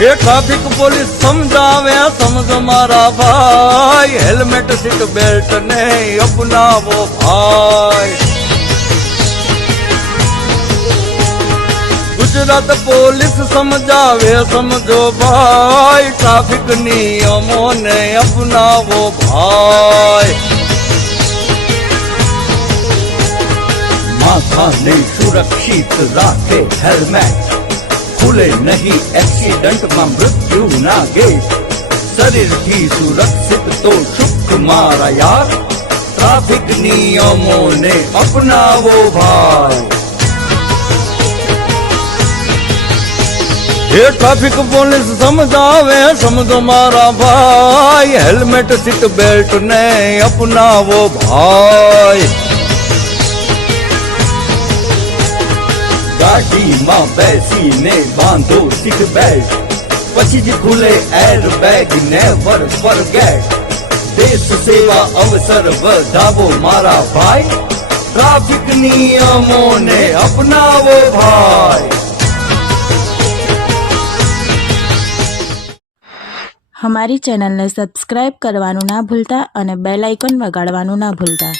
એ traffic police સમજાવે સમજ મારા ભાઈ હેલ્મેટ સીટ બેલ્ટ ને અપનાવો ભાઈ ગુજરાત પોલીસ સમજાવે સમજો ભાઈ ટ્રાફિક નિયમો ને અપનાવો ભાઈ માથાને સુરક્ષિત રાખે હેલ્મેટ ખુલે નહીં એક્સિડન્ટમાં મૃત્યુ ના ગેટ શરીરથી સુરક્ષિત તો સુખ મારા યાર ટ્રાફિક નિયમોને અપનાવો ભાઈ એ ટ્રાફિક પોલીસ સમજાવે સમજો મારા ભાઈ હેલ્મેટ સીટ બેલ્ટ ને અપનાવો गाड़ी माँ बैसी ने बांधो सीट बेल्ट पचीज खुले एयर बैग नेवर फॉरगेट देश सेवा अवसर व मारा भाई। ट्रैफ़िक नियमों ने अपना वो भाई। हमारी चैनल ने सब्सक्राइब करवानु ना भूलता और बेल आइकन वगाड़वानु ना भूलता।